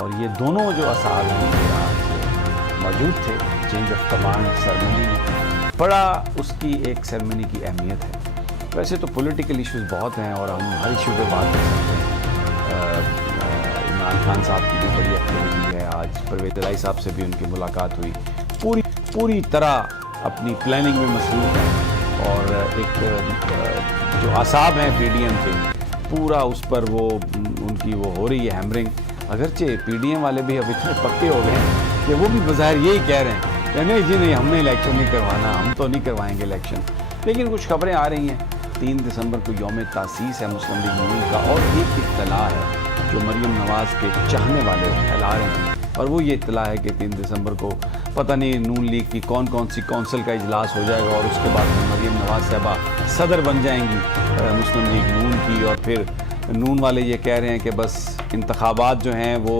اور یہ دونوں جو اصحاب ہیں یہ آج موجود تھے چینج آف کمانڈ سرمنی میں. بڑا اس کی ایک سرمنی کی اہمیت ہے. ویسے تو پولیٹیکل ایشوز بہت ہیں اور ہم ہر ایشو پہ بات کر سکتے ہیں. عمران خان صاحب کی بھی بڑی ایکٹیویٹی ہے. آج پرویز الہی صاحب سے بھی ان کی ملاقات ہوئی. پوری طرح اپنی پلاننگ میں مصروف ہیں اور ایک جو اعصاب ہیں پی ڈی ایم کے پورا اس پر وہ ان کی وہ ہو رہی ہے ہیمرنگ. اگرچہ پی ڈی ایم والے بھی اب اتنے پکے ہو گئے ہیں کہ وہ بھی بظاہر یہی کہہ رہے ہیں کہ نہیں جی نہیں ہم نے الیکشن نہیں کروانا, ہم تو نہیں کروائیں گے الیکشن. لیکن کچھ خبریں آ رہی ہیں 3 دسمبر کو یوم تاسیس ہے مسلم لیگ نون کا, اور ایک اطلاع ہے جو مریم نواز کے چاہنے والے پھیلا رہے ہیں, اور وہ یہ اطلاع ہے کہ 3 دسمبر کو پتہ نہیں نون لیگ کی کون سی کونسل کا اجلاس ہو جائے گا اور اس کے بعد مریم نواز صاحبہ صدر بن جائیں گی مسلم لیگ نون کی. اور پھر نون والے یہ کہہ رہے ہیں کہ بس انتخابات جو ہیں وہ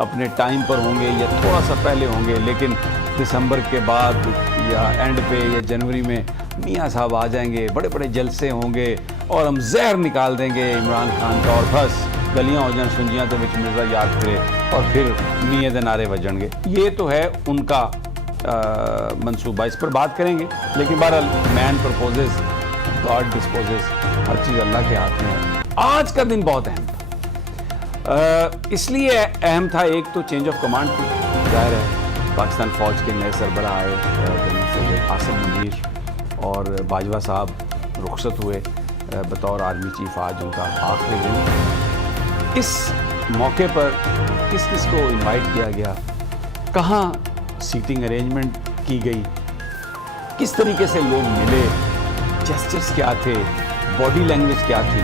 اپنے ٹائم پر ہوں گے یا تھوڑا سا پہلے ہوں گے, لیکن دسمبر کے بعد یا اینڈ پہ یا جنوری میں میاں صاحب آ جائیں گے, بڑے بڑے جلسے ہوں گے اور ہم زہر نکال دیں گے عمران خان کا, اور بس گلیاں ہو جائیں سنجیاں دے وچ مرزا یاد کرے اور پھر میاں دے نعرے بجن گے. یہ تو ہے ان کا منصوبہ, اس پر بات کریں گے. لیکن بہرحال مین پرپوزز گاڈ ڈسپوزز, ہر چیز اللہ کے ہاتھ میں ہے. آج کا دن بہت اہم تھا, اس لیے اہم تھا ایک تو چینج آف کمانڈ تھی, ظاہر ہے پاکستان فوج کے نئے سربراہ آئے جنرل سید عاصم منیر, اور باجوہ صاحب رخصت ہوئے بطور آرمی چیف. آج ان کا آخری دن. اس موقع پر کس کس کو انوائٹ کیا گیا, کہاں سیٹنگ ارینجمنٹ کی گئی, کس طریقے سے لوگ ملے, جیسچرز کیا تھے, باڈی لینگویج کیا تھی,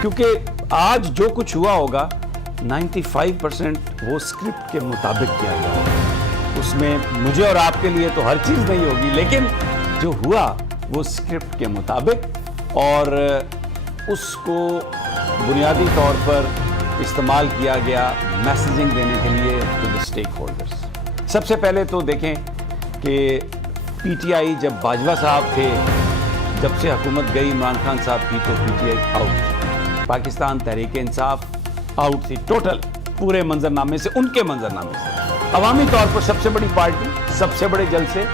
کیونکہ آج جو کچھ ہوا ہوگا 95% وہ اسکرپٹ کے مطابق کیا گیا ہوگا. اس میں مجھے اور آپ کے لیے تو ہر چیز نہیں ہوگی, لیکن جو ہوا وہ اسکرپٹ کے مطابق, اور اس کو بنیادی طور پر استعمال کیا گیا میسیجنگ دینے کے لیے ٹو دی اسٹیک ہولڈرز. سب سے پہلے تو دیکھیں کہ پی ٹی آئی جب باجوہ صاحب تھے, جب سے حکومت گئی عمران خان صاحب کی, تو پی ٹی آئی آؤٹ تھی. پاکستان تحریک انصاف آؤٹ تھی ٹوٹل پورے منظرنامے سے, ان کے منظرنامے سے. عوامی طور پر سب سے بڑی پارٹی, سب سے بڑے جلسے,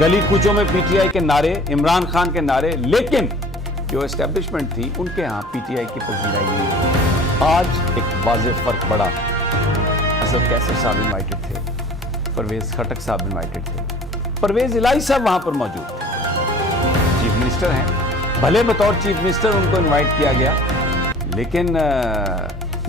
گلی کوچوں میں پی ٹی آئی کے نعرے, عمران خان کے نعرے, لیکن جو اسٹیبلشمنٹ تھی ان کے ہاں پی ٹی آئی کی پذیرائی نہیں. آج ایک واضح فرق پڑا. اسد کیسر صاحب انوائٹڈ تھے, پرویز خٹک صاحب انوائٹڈ تھے, پرویز الہی صاحب وہاں پر موجود تھے, چیف منسٹر ہیں, بھلے بطور چیف منسٹر ان کو انوائٹ کیا گیا, لیکن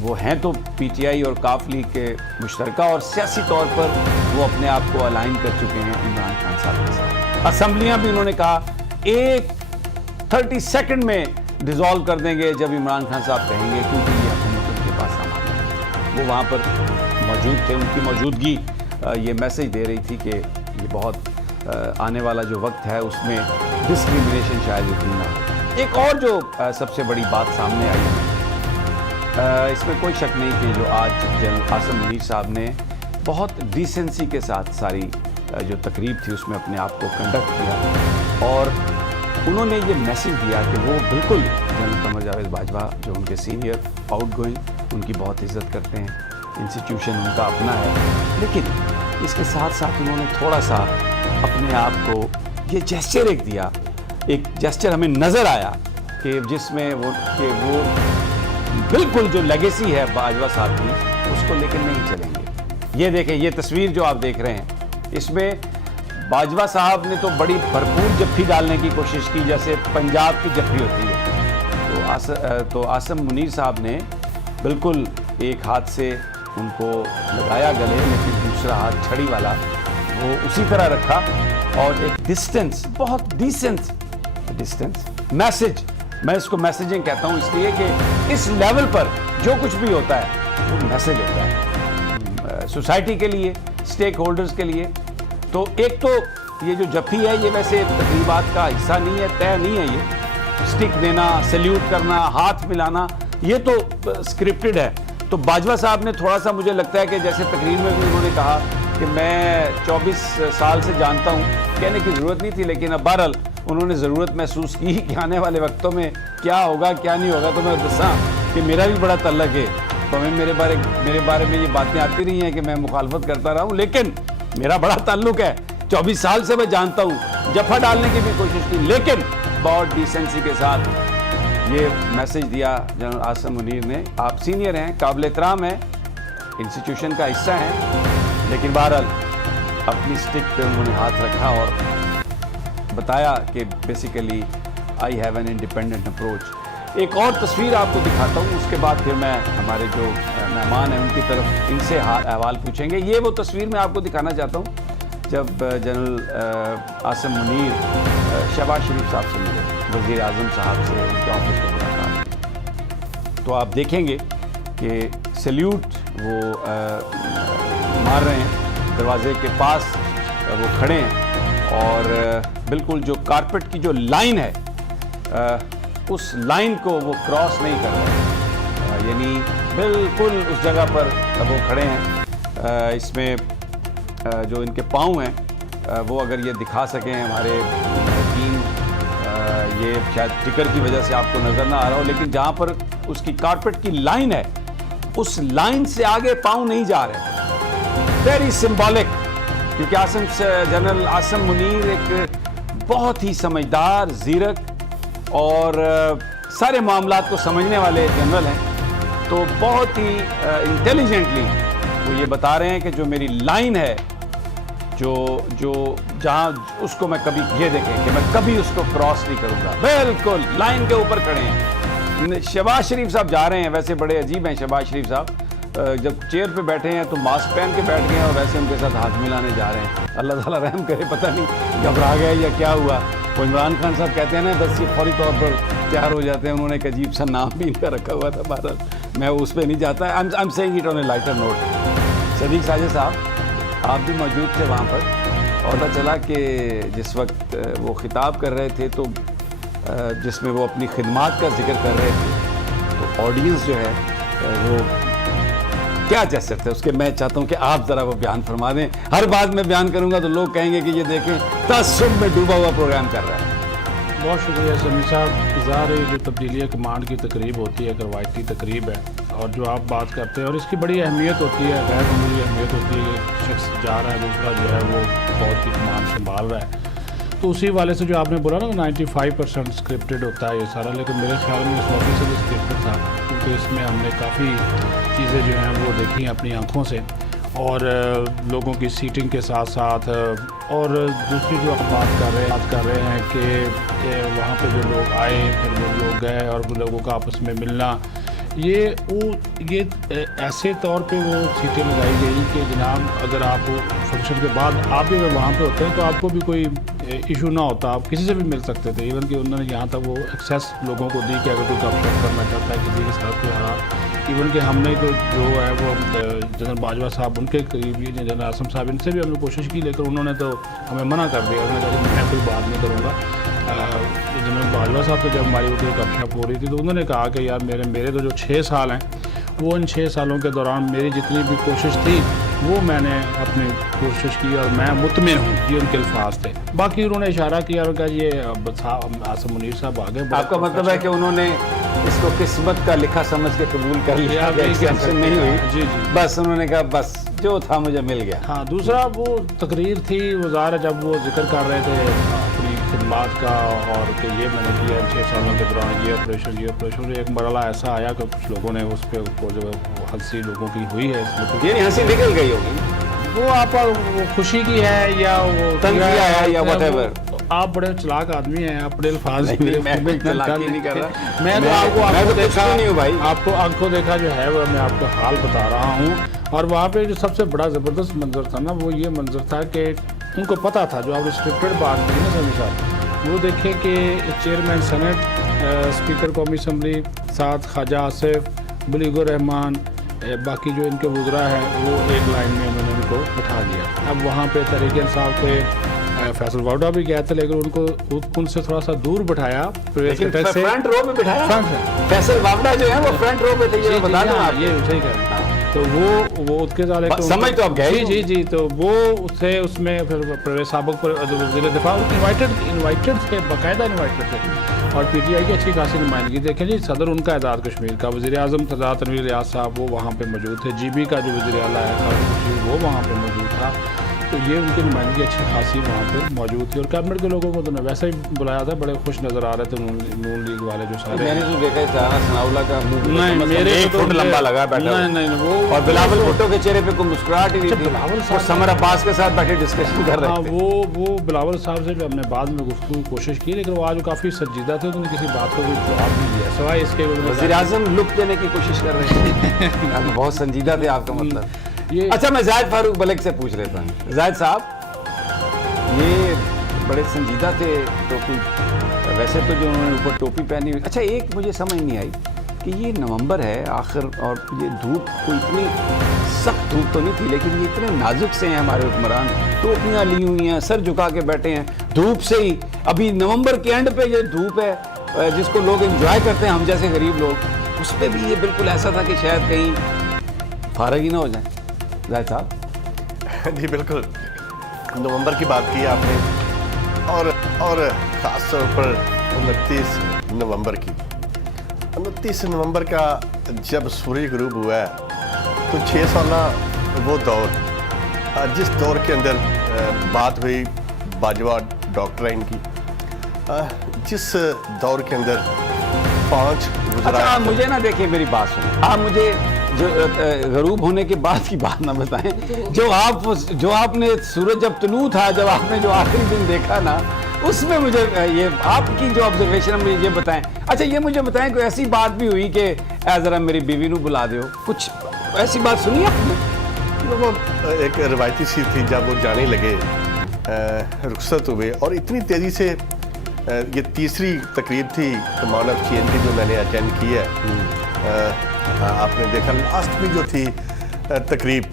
وہ ہیں تو پی ٹی آئی اور کاف لیگ کے مشترکہ, اور سیاسی طور پر وہ اپنے آپ کو الائن کر چکے ہیں عمران خان صاحب کے ساتھ. اسمبلیاں بھی انہوں نے کہا ایک 30 سیکنڈ میں ڈیزالو کر دیں گے جب عمران خان صاحب کہیں گے, کیونکہ یہ حکومت ان کے پاس سامان ہے. وہ وہاں پر موجود تھے. ان کی موجودگی یہ میسج دے رہی تھی کہ یہ بہت آنے والا جو وقت ہے اس میں ڈسکریمنیشن شاید اتنی نہ ہو. ایک اور جو سب سے بڑی بات سامنے آئی ہے, اس میں کوئی شک نہیں کہ جو آج جنرل عاصم منیر صاحب نے بہت ڈیسنسی کے ساتھ ساری جو تقریب تھی اس میں اپنے آپ کو کنڈکٹ کیا, اور انہوں نے یہ میسج دیا کہ وہ بالکل جنرل قمر جاوید باجوہ جو ان کے سینئر آؤٹ گوئنگ, ان کی بہت عزت کرتے ہیں, انسٹیٹیوشن ان کا اپنا ہے, لیکن اس کے ساتھ ساتھ انہوں نے تھوڑا سا اپنے آپ کو یہ جیسچر ایک دیا. ایک جیسچر ہمیں نظر آیا کہ جس میں وہ بالکل جو لیگیسی ہے باجوہ صاحب کی اس کو لے کے نہیں چلیں گے. یہ دیکھیں, یہ تصویر جو آپ دیکھ رہے ہیں, اس میں باجوہ صاحب نے تو بڑی بھرپور جفی ڈالنے کی کوشش کی جیسے پنجاب کی جفی ہوتی ہے, تو عاصم منیر صاحب نے بالکل ایک ہاتھ سے ان کو لگایا گلے, لیکن دوسرا ہاتھ چھڑی والا وہ اسی طرح رکھا, اور ایک ڈسٹنس, بہت ڈیسنٹ ڈسٹنس میسج, میں اس کو میسیجنگ کہتا ہوں اس لیے کہ اس لیول پر جو کچھ بھی ہوتا ہے وہ میسج ہوتا ہے سوسائٹی کے لیے, اسٹیک ہولڈرز کے لیے. تو ایک تو یہ جو جفی ہے یہ ویسے تقریبات کا حصہ نہیں ہے, طے نہیں ہے. یہ سٹک دینا, سیلیوٹ کرنا, ہاتھ ملانا, یہ تو اسکرپٹڈ ہے. تو باجوہ صاحب نے تھوڑا سا, مجھے لگتا ہے کہ جیسے تقریر میں بھی انہوں نے کہا کہ میں 24 سال سے جانتا ہوں, کہنے کی ضرورت نہیں تھی, لیکن اب بہرحال انہوں نے ضرورت محسوس کی کہ آنے والے وقتوں میں کیا ہوگا کیا نہیں ہوگا. تو میں دساں کہ میرا بھی بڑا تعلق ہے تو ہمیں میرے بارے میں یہ باتیں آتی رہی ہیں کہ میں مخالفت کرتا رہا ہوں، لیکن میرا بڑا تعلق ہے، 24 سال سے میں جانتا ہوں، جفا ڈالنے کی بھی کوشش کی، لیکن بہت ڈیسنسی کے ساتھ یہ میسج دیا جنرل عاصم منیر نے. آپ سینئر ہیں، قابل احترام ہیں، انسٹیٹیوشن کا حصہ ہیں، لیکن بہرحال اپنی سٹک پہ انہوں نے ہاتھ رکھا اور بتایا کہ basically I have an independent approach. ایک اور تصویر آپ کو دکھاتا ہوں، اس کے بعد پھر میں ہمارے جو مہمان ہیں ان کی طرف ان سے احوال پوچھیں گے. یہ وہ تصویر میں آپ کو دکھانا چاہتا ہوں جب جنرل عاصم منیر شہباز شریف صاحب سے ملے، وزیر اعظم صاحب سے ان کے آفس کو ملاقات. تو آپ دیکھیں گے کہ سیلیوٹ وہ مار رہے ہیں، دروازے کے پاس وہ کھڑے ہیں اور بالکل جو کارپٹ کی جو لائن ہے اس لائن کو وہ کراس نہیں کر رہے، یعنی بالکل اس جگہ پر وہ کھڑے ہیں. اس میں جو ان کے پاؤں ہیں وہ اگر یہ دکھا سکیں ہمارے ٹیم، یہ شاید ٹکر کی وجہ سے آپ کو نظر نہ آ رہا ہو، لیکن جہاں پر اس کی کارپٹ کی لائن ہے اس لائن سے آگے پاؤں نہیں جا رہے. ویری سمبولک، کیونکہ جنرل عاصم منیر ایک بہت ہی سمجھدار، زیرک اور سارے معاملات کو سمجھنے والے جنرل ہیں. تو بہت ہی انٹیلیجنٹلی وہ یہ بتا رہے ہیں کہ جو میری لائن ہے، جو جہاں اس کو میں کبھی یہ دیکھیں کہ میں کبھی اس کو کراس نہیں کروں گا، بالکل لائن کے اوپر کھڑے ہیں. شہباز شریف صاحب جا رہے ہیں، ویسے بڑے عجیب ہیں شہباز شریف صاحب، جب چیئر پہ بیٹھے ہیں تو ماسک پہن کے بیٹھ گئے ہیں اور ویسے ان کے ساتھ ہاتھ ملانے جا رہے ہیں. اللہ تعالیٰ رحم کرے، پتہ نہیں گھبرا گئے یا کیا ہوا. وہ عمران خان صاحب کہتے ہیں نا، بس یہ فوری طور پر تیار ہو جاتے ہیں. انہوں نے ایک عجیب سا نام بھی ان کا رکھا ہوا تھا، بہرحال میں اس پہ نہیں جاتا. I'm saying it on a lighter note. صدیق ساجد صاحب آپ بھی موجود تھے وہاں پر، اور پتہ چلا کہ جس وقت وہ خطاب کر رہے تھے تو جس میں وہ اپنی خدمات کا ذکر کر رہے تھے، تو آڈینس جو ہے وہ کیا جیسے تھے اس کے، میں چاہتا ہوں کہ آپ ذرا وہ بیان فرما دیں. ہر بات میں بیان کروں گا تو لوگ کہیں گے کہ یہ دیکھیں تعصب میں ڈوبا ہوا پروگرام کر رہا ہے. بہت شکریہ سمیع صاحب. ظاہر ہے جو تبدیلیہ کمانڈ کی تقریب ہوتی ہے ایک روایتی تقریب ہے، اور جو آپ بات کرتے ہیں اور اس کی بڑی اہمیت ہوتی ہے، غیر معمولی اہمیت ہوتی ہے. ایک شخص جا رہا ہے، دوسرا جو ہے وہ بہت ہی کمانڈ سنبھال رہا ہے. تو اسی والے سے جو آپ نے بولا نا 95% اسکرپٹڈ ہوتا ہے یہ سارا، لیکن میرے خیال میں 100% اسکرپٹڈ تھا، کیونکہ اس میں ہم نے کافی چیزیں جو ہیں وہ دیکھی اپنی آنکھوں سے، اور لوگوں کی سیٹنگ کے ساتھ ساتھ. اور دوسری جو ہم بات کر رہے ہیں کہ وہاں پہ جو لوگ آئے پھر وہ لوگ گئے اور وہ لوگوں کا آپس میں ملنا، یہ ایسے طور پہ وہ سیٹیں لگائی گئی کہ جناب اگر آپ فنکشن کے بعد آپ بھی اگر وہاں پہ ہوتے ہیں تو آپ کو بھی کوئی ایشو نہ ہوتا، آپ کسی سے بھی مل سکتے تھے. ایون کہ انہوں نے یہاں تک وہ ایکسیس لوگوں کو دی کہ اگر کوئی گپ شپ کرنا چاہتا ہے کسی کے ساتھ کوئی حالات. ایون کہ ہم نے جو ہے وہ جنرل باجوہ صاحب ان کے قریبی جنرل عاصم صاحب ان سے بھی ہم نے کوشش کی، لیکن انہوں نے تو ہمیں منع کر دیا. انہوں نے کہا کہ میں کوئی بات نہیں کروں گا. جنرل باجوہ صاحب سے جب ہماری وہ گپ شپ ہو رہی تھی تو انہوں نے کہا کہ یار میرے تو جو 6 سال ہیں وہ ان 6 سالوں کے دوران میری جتنی بھی کوشش تھی وہ میں نے اپنی کوشش کی اور میں مطمئن ہوں، یہ ان کے الفاظ تھے. باقی انہوں نے اشارہ کیا اور کہا یہ عاصم منیر صاحب آگے. آپ کا مطلب ہے کہ انہوں نے اس کو قسمت کا لکھا سمجھ کے قبول کر لیا، ایکسیپشن نہیں ہوئی. جی بس انہوں نے کہا بس جو تھا مجھے مل گیا. ہاں. دوسرا وہ تقریر تھی وزارت جب وہ ذکر کر رہے تھے اپنی خدمات کا اور کہ یہ میں نے کیا 6 سالوں کے دوران یہ آپریشن. ایک مرحلہ ایسا آیا کہ کچھ لوگوں نے اس پہ جو ہنسی لوگوں کی ہوئی ہے، اس میں یہ ہنسی نکل گئی ہوگی، وہ آپ وہ خوشی کی ہے یا وہ تنقید ہے یا واٹ ایور. آپ بڑے چلاک آدمی ہیں، اپنے الفاظ میں چلاکی نہیں کر رہا. میں تو آپ کو دیکھا نہیں ہوں بھائی، آپ کو آنکھوں دیکھا جو ہے وہ میں آپ کو حال بتا رہا ہوں. اور وہاں پہ جو سب سے بڑا زبردست منظر تھا نا وہ یہ منظر تھا کہ ان کو پتہ تھا، جو آپ نے اسکرپٹڈ بات کی نا سمیع صاحب، وہ دیکھیں کہ چیئرمین سینٹ، اسپیکر قومی اسمبلی، ساتھ خواجہ آصف، بلیغ الرحمان، باقی جو ان کے وزراء ہیں وہ ایک لائن میں انہوں نے ان کو بٹھا دیا. اب وہاں پہ تحریک انصاف کے فیصل واؤڈا بھی گیا تھا، لیکن ان کو ان سے تھوڑا سا دور بٹھایا. فرنٹ رو میں بٹھایا. فیصل واؤڈا جو ہے وہ فرنٹ رو پہ تھے، یہ بتا دوں آپ. یہ صحیح کہہ رہے ہیں. تو وہ اس کے ساتھ سمجھ تو اب گئے. جی تو وہ تھے اس میں. پھر پرویز سابق پر وزیر دفاع انوائٹڈ تھے، باقاعدہ انوائٹڈ تھے. اور پی ٹی آئی کی اچھی خاصی نمائندگی دیکھیں جی. صدر ان کا اعداد کشمیر کا, وزیر اعظم سردار تنویر ریاض صاحب وہ وہاں پہ موجود تھے, جی بی کا جو وزیر اعلیٰ ہے خالد بشیر وہ وہاں پہ موجود تھا. تو یہ ان کی نمائندگی اچھی خاصی وہاں پہ موجود تھی. اور کیبنٹ کے لوگوں کو تو میں ویسے ہی بلایا تھا, بڑے خوش نظر آ رہے تھے نون لیگ والے جو سارے. میں نے تو دیکھا تھا ثناءاللہ کا منہ نہیں میرے ایک فٹ لمبا لگا بیٹھا, نہیں وہ اور بلاول بھٹو کے چہرے پہ کوئی مسکراہٹ ہی نہیں تھی. بلاول وہ صاحب سمر عباس کے ساتھ بیٹھے ڈسکشن کر رہے ہاں تھے. وہ بلاول صاحب سے جو ہم نے بعد میں گفتگو کی کوشش کی, لیکن وہ آج کافی سنجیدہ تھے, انہوں نے کسی بات کا کوئی جواب نہیں دیا سوائے اس کے. وزیر اعظم لک دینے کی کوشش کر رہے ہیں, بہت سنجیدہ تھے آپ کا مطلب. اچھا میں زاہد فاروق ملک سے پوچھ لیتا ہوں. زاہد صاحب یہ بڑے سنجیدہ تھے, تو کوئی ویسے تو جو انہوں نے اوپر ٹوپی پہنی ہوئی. اچھا ایک مجھے سمجھ نہیں آئی کہ یہ نومبر ہے آخر, اور یہ دھوپ کوئی اتنی سخت دھوپ تو نہیں تھی, لیکن یہ اتنے نازک سے ہیں ہمارے حکمران, ٹوپیاں لی ہوئی ہیں, سر جھکا کے بیٹھے ہیں دھوپ سے ہی. ابھی نومبر کے اینڈ پہ یہ دھوپ ہے جس کو لوگ انجوائے کرتے ہیں, ہم جیسے غریب لوگ, اس پہ بھی یہ بالکل ایسا تھا کہ شاید کہیں فارغ ہی نہ ہو جائیں. زاہد صاحب جی بالکل, نومبر کی بات کی آپ نے, اور خاص طور پر 29 نومبر کی. 29 نومبر کا جب سورج غروب ہوا ہے تو 6 سالہ وہ دور, جس دور کے اندر بات ہوئی باجوہ ڈاکٹرائن کی, جس دور کے اندر 5 اچھا آپ مجھے نہ دیکھیں, میری بات سنیں, آپ مجھے جو غروب ہونے کے بعد کی بات نہ بتائیں, جو آپ نے سورج جب طلوع تھا, جب آپ نے جو آخری دن دیکھا نا, اس میں مجھے یہ آپ کی جو آبزرویشن ہے مجھے یہ بتائیں. اچھا یہ مجھے بتائیں کوئی ایسی بات بھی ہوئی کہ اے ذرا میری بیوی نو بلا دیو, کچھ ایسی بات سنی آپ نے؟ وہ ایک روایتی سی تھی, جب وہ جانے لگے رخصت ہوئے, اور اتنی تیزی سے یہ تیسری تقریب تھی کمان آف چینج کی جو میں نے اٹینڈ کی ہے. آپ نے دیکھا لاسٹ میں جو تھی تقریب,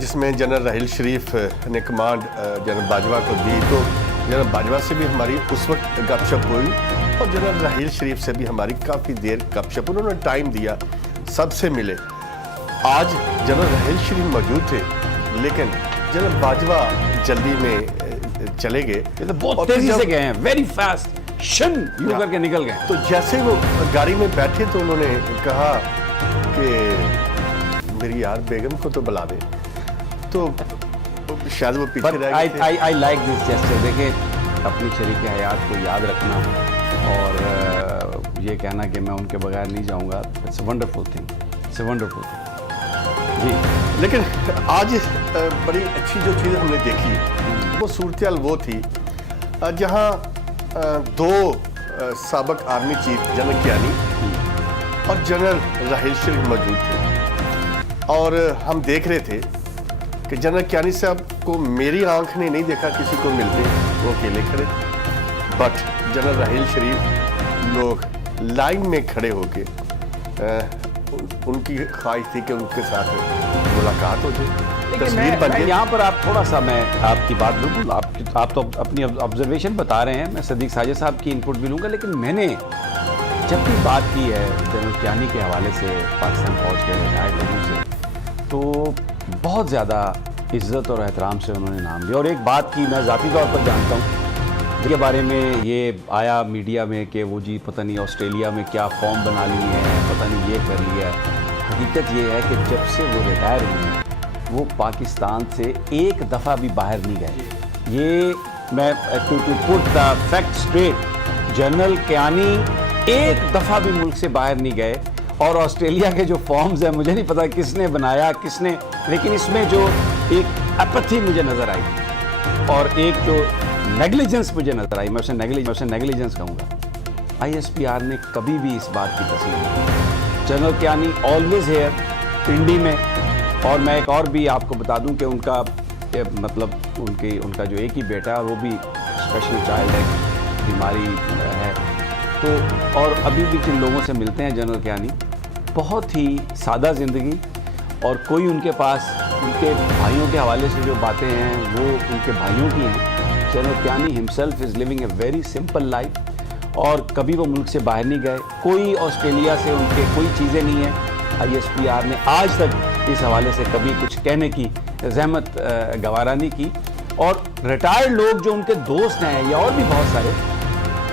جس میں جنرل راحیل شریف نے کمانڈ جنرل باجوہ کو دی, تو جنرل باجوہ سے بھی ہماری اس وقت گپ شپ ہوئی, اور جنرل راحیل شریف سے بھی ہماری کافی دیر گپ شپ, انہوں نے ٹائم دیا, سب سے ملے. آج جنرل راحیل شریف موجود تھے, لیکن جنرل باجوہ جلدی میں چلے گئے, یہ تو بہت تیزی سے گئے ہیں, ویری فاسٹ, شن یوں کر کے نکل گئے. تو جیسے وہ گاڑی میں بیٹھے تو انہوں نے کہا کہ میری یار بیگم کو تو بلا دے, تو شاید وہ پیچھے رہ گئے تھے. I like this gesture. دیکھیں اپنی شریک حیات کو یاد رکھنا اور یہ کہنا کہ میں ان کے بغیر نہیں جاؤں گا, it's a wonderful thing. It's a wonderful thing. جی لیکن آج بڑی اچھی جو چیز ہم نے دیکھی وہ صورتحال وہ تھی جہاں 2 سابق آرمی چیف جنرل کیانی اور جنرل راحیل شریف موجود تھے, اور ہم دیکھ رہے تھے کہ جنرل کیانی صاحب کو میری آنکھ نے نہیں دیکھا کسی کو ملتے, وہ اکیلے کھڑے, بٹ جنرل راحیل شریف لوگ لائن میں کھڑے ہو کے ان کی خواہش تھی کہ ان کے ساتھ ملاقات ہو جائے, تصویر بن جائے. یہاں پر آپ تھوڑا سا, میں آپ کی بات بالکل, آپ تو اپنی آبزرویشن بتا رہے ہیں, میں صدیق ساجد صاحب کی انپٹ بھی لوں گا, لیکن میں نے جب بھی بات کی ہے جنرل کیانی کے حوالے سے پاکستان فوج کے ریٹائرڈ لوگوں سے, تو بہت زیادہ عزت اور احترام سے انہوں نے نام لیا. اور ایک بات کی میں ذاتی طور پر جانتا ہوں, جن کے بارے میں یہ آیا میڈیا میں کہ وہ جی پتہ نہیں آسٹریلیا میں کیا فارم بنا لی ہے, پتہ نہیں یہ کر لیا ہے. حقیقت یہ ہے کہ جب سے وہ ریٹائر ہوئے ہیں وہ پاکستان سے ایک دفعہ بھی باہر نہیں گئے. یہ میں to put the fact straight, general Kayani ایک دفعہ بھی ملک سے باہر نہیں گئے. اور آسٹریلیا کے جو فارمز ہیں مجھے نہیں پتا کس نے بنایا کس نے, لیکن اس میں جو ایک اپتھی مجھے نظر آئی اور ایک جو نیگلیجنس مجھے نظر آئی, میں اسے نیگلیجنس کہوں گا. آئی ایس پی آر نے کبھی بھی اس بات کی تصدیق نہیں کی. General Kayani always here Pindi میں, اور میں ایک اور بھی آپ کو بتا دوں کہ ان کا مطلب ان کا جو ایک ہی بیٹا ہے, اور وہ بھی اسپیشل چائلڈ ہے, بیماری ہے. تو اور ابھی بھی جن لوگوں سے ملتے ہیں جنرل کیانی, بہت ہی سادہ زندگی, اور کوئی ان کے پاس ان کے بھائیوں کے حوالے سے جو باتیں ہیں وہ ان کے بھائیوں کی ہیں. General Kayani himself is living a very simple life, اور کبھی وہ ملک سے باہر نہیں گئے. کوئی آسٹریلیا سے ان کے کوئی چیزیں نہیں ہیں. آئی ایس پی آر نے آج تک اس حوالے سے کبھی کچھ کہنے کی زحمت گوارا نہیں کی. اور ریٹائرڈ لوگ جو ان کے دوست ہیں یا اور بھی بہت سارے,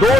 2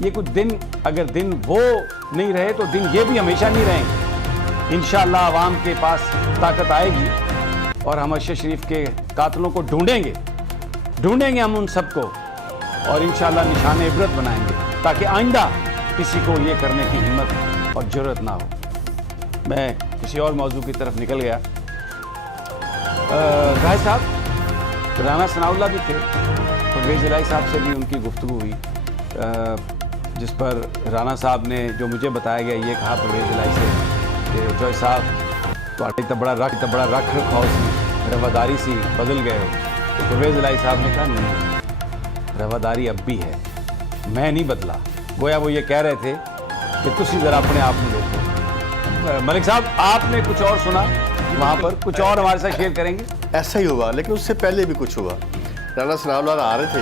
یہ کچھ دن اگر دن وہ نہیں رہے تو دن یہ بھی ہمیشہ نہیں رہیں گے. انشاءاللہ عوام کے پاس طاقت آئے گی اور ہم ارشد شریف کے قاتلوں کو ڈھونڈیں گے ہم ان سب کو, اور انشاءاللہ نشان عبرت بنائیں گے تاکہ آئندہ کسی کو یہ کرنے کی ہمت اور جرأت نہ ہو. میں کسی اور موضوع کی طرف نکل گیا. زاہد صاحب, رانا ثناء اللہ بھی تھے, پرویز الہی صاحب سے بھی ان کی گفتگو ہوئی, جس پر رانا صاحب نے جو مجھے بتایا گیا یہ کہا پرویز الہی سے کہ جوئی صاحب تو بڑا رکھ رکھاؤ سی رواداری سی بدل گئے ہو. تو پرویز الہی صاحب نے کہا نہیں, رواداری اب بھی ہے, میں نہیں بدلا. گویا وہ یہ کہہ رہے تھے کہ تسی ذرا اپنے آپ میں دیکھو. ملک صاحب آپ نے کچھ اور سنا وہاں پر, کچھ اور ہمارے ساتھ شیئر کریں گے؟ ایسا ہی ہوا, لیکن اس سے پہلے بھی کچھ ہوا. رانا ثناء اللہ آ رہے تھے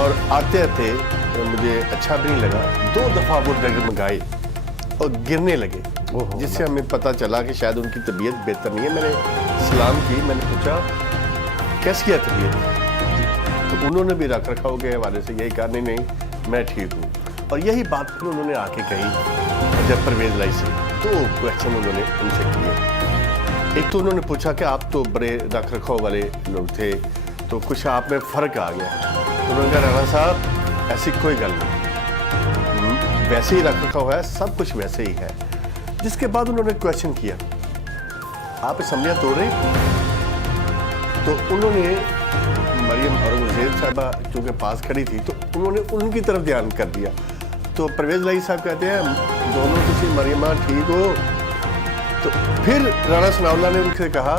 اور آتے آتے مجھے اچھا بھی نہیں لگا, 2 دفعہ وہ ڈگمگائے اور گرنے لگے, جس سے ہمیں پتہ چلا کہ شاید ان کی طبیعت بہتر نہیں ہے. میں نے سلام کی, میں نے پوچھا کیسی ہے طبیعت, تو انہوں نے بھی رکھ رکھاؤ کے حوالے سے یہی کہا نہیں میں ٹھیک ہوں. اور یہی بات پھر انہوں نے آ کے کہی جب پرویز الہی سے 2 کویشچن انہوں نے ان سے کیے. ایک تو انہوں نے پوچھا کہ آپ تو بڑے رکھ رکھاؤ والے لوگ تھے تو کچھ آپ میں فرق آ گیا. انہوں نے کہا رانا صاحب ایسی کوئی گل نہیں, ویسے ہی رکھ رکھاؤ ہے, سب کچھ ویسے ہی ہے. جس کے بعد انہوں نے کویشچن کیا آپ اسمبلیاں توڑ رہے, تو انہوں نے مریم اورنگزیب صاحبہ چونکہ پاس کھڑی تھی تو انہوں نے ان کی طرف دھیان کر دیا. تو پرویز الہی صاحب کہتے ہیں دونوں کسی مریمہ ٹھیک ہو. تو پھر رانا ثناء اللہ نے ان سے کہا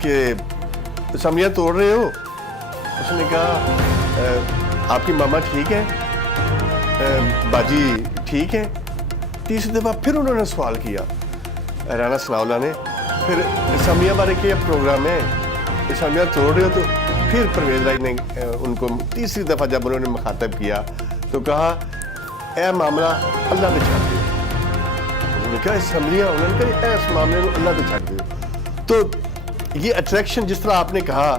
کہ اسمبلیاں توڑ رہے ہو. اس نے کہا آپ کی ماما ٹھیک ہے, باجی ٹھیک ہے. تیسری دفعہ پھر انہوں نے سوال کیا رانا ثناء اللہ نے, پھر اسمبلیاں بارے کیا پروگرام ہے, اسمبلیاں توڑ رہے ہو. تو پھر پرویز الہی نے ان کو تیسری دفعہ جب انہوں نے مخاطب کیا تو کہا اے معاملہ اللہ پہ چھڑ دو. انہوں نے کہا اسمبلیاں, انہوں نے کہا اے اس معاملے کو اللہ پہ چھڑ دو. تو یہ اٹریکشن جس طرح آپ نے کہا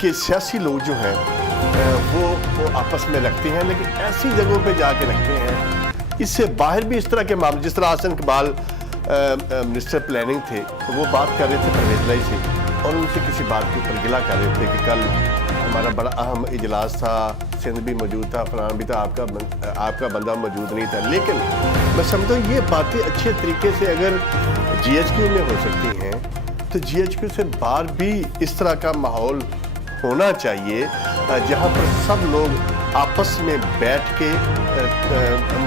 کہ سیاسی لوگ جو ہیں وہ آپس میں رکھتے ہیں, لیکن ایسی جگہوں پہ جا کے رکھتے ہیں. اس سے باہر بھی اس طرح کے معاملے, جس طرح حسن اقبال منسٹر پلاننگ تھے, وہ بات کر رہے تھے پرویز الہی سے اور ان سے کسی بات کے اوپر گلا کر رہے تھے کہ کل ہمارا بڑا اہم اجلاس تھا, سندھ بھی موجود تھا, فلان بھی تھا, آپ کا بندہ موجود نہیں تھا. لیکن میں سمجھتا ہوں یہ باتیں اچھے طریقے سے اگر جی ایچ کیو میں ہو سکتی ہیں تو جی ایچ کیو سے باہر بھی اس طرح کا ماحول ہونا چاہیے جہاں پر سب لوگ آپس میں بیٹھ کے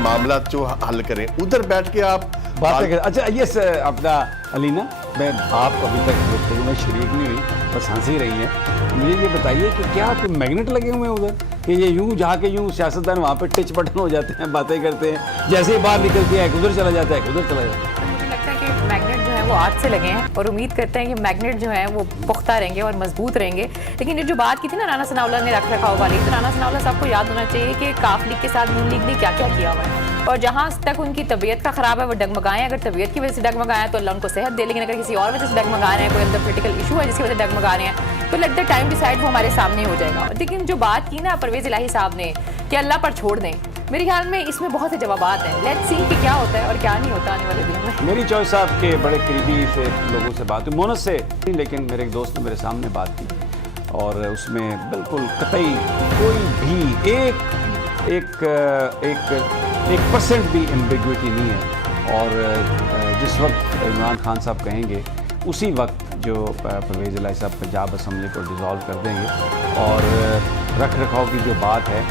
معاملات جو حل کریں. ادھر بیٹھ کے آپ باتیں کریں. اچھا یہ اپنا علینا, میں آپ ابھی تک گفتگو میں شریک نہیں ہوئی, بس ہنسی رہی ہیں. مجھے یہ بتائیے کہ کیا کوئی میگنیٹ لگے ہوئے ہیں ادھر کہ یہ یوں جا کے یوں سیاستدان وہاں پہ ٹچ بٹن ہو جاتے ہیں, باتیں کرتے ہیں, جیسے ہی باہر نکلتے ہیں ادھر چلا جاتا ہے ادھر چلا جاتا ہے. مجھے لگتا ہے کہ میگنیٹ جو ہے وہ آج سے لگے ہیں اور امید کرتے ہیں کہ میگنیٹ جو ہے وہ پختہ رہیں گے اور مضبوط رہیں گے. لیکن یہ جو بات کی تھی نا رانا ثناء اللہ نے رکھ رکھاؤ والی, تو رانا ثناء اللہ صاحب کو یاد ہونا چاہیے کہ کاف لیگ کے ساتھ نون لیگ نے کیا کیا کیا ہوا ہے, اور جہاں تک ان کی طبیعت کا خراب ہے وہ ڈگمگائیں. اگر طبیعت کی وجہ سے ڈگمگائیں تو اللہ ان کو صحت دے, لیکن اگر کسی اور وجہ سے ڈگمگا رہے ہیں, کوئی اندر پولیٹیکل ایشو ہے جس کی وجہ سے ڈگمگا رہے ہیں, تو لیٹ دا ٹائم ڈیسائیڈ وہ ہمارے سامنے ہو جائے گا. لیکن جو بات کی نا پرویز الہی صاحب نے کہ اللہ پر چھوڑ دیں, میرے خیال میں اس میں بہت سے جوابات ہیں. لیٹس سی کہ کیا ہوتا ہے اور کیا نہیں ہوتا آنے والے دنوں میں. میری جوئی صاحب کے بڑے قریبی سے لوگوں سے بات ہوئی, مونس سے, لیکن میرے ایک دوست نے میرے سامنے بات کی اور اس میں بالکل قطعی کوئی بھی ایک پرسنٹ بھی ایمبیگوٹی نہیں ہے. اور جس وقت عمران خان صاحب کہیں گے اسی وقت جو پرویز الہی صاحب پنجاب اسمبلی کو ڈیزالو کر دیں گے. اور رکھ رکھاؤ کی جو بات ہے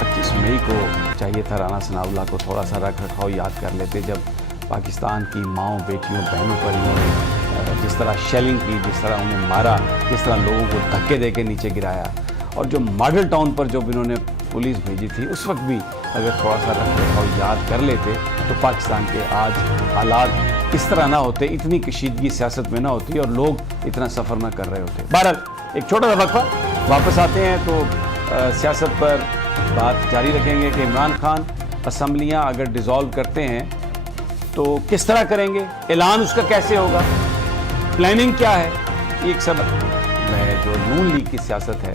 25 مئی کو چاہیے تھا رانا ثناء اللہ کو تھوڑا سا رکھ رکھاؤ یاد کر لیتے, جب پاکستان کی ماؤں بیٹیوں بہنوں پر انہوں نے جس طرح شیلنگ کی, جس طرح انہیں مارا, جس طرح لوگوں کو دھکے دے کے نیچے گرایا, اور جو ماڈل ٹاؤن پر جب انہوں نے پولیس بھیجی تھی اس وقت بھی اگر تھوڑا سا رکھ رکھاؤ یاد کر لیتے تو پاکستان کے آج حالات اس طرح نہ ہوتے, اتنی کشیدگی سیاست میں نہ ہوتی اور لوگ اتنا سفر نہ کر رہے ہوتے. بہرحال ایک چھوٹا سا وقفہ, واپس آتے ہیں تو سیاست پر بات جاری رکھیں گے کہ عمران خان اسمبلیاں اگر ڈیزالو کرتے ہیں تو کس طرح کریں گے, اعلان اس کا کیسے ہوگا, پلاننگ کیا ہے. ایک سب میں جو نون لیگ کی سیاست ہے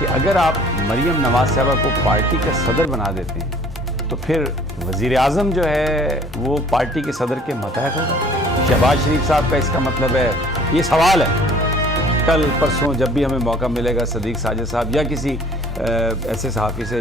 کہ اگر آپ مریم نواز صاحبہ کو پارٹی کا صدر بنا دیتے ہیں تو پھر وزیر اعظم جو ہے وہ پارٹی کے صدر کے ماتحت ہوگا. شہباز شریف صاحب کا اس کا مطلب ہے, یہ سوال ہے, کل پرسوں جب بھی ہمیں موقع ملے گا صدیق ساجد صاحب یا کسی ایسے صحافی سے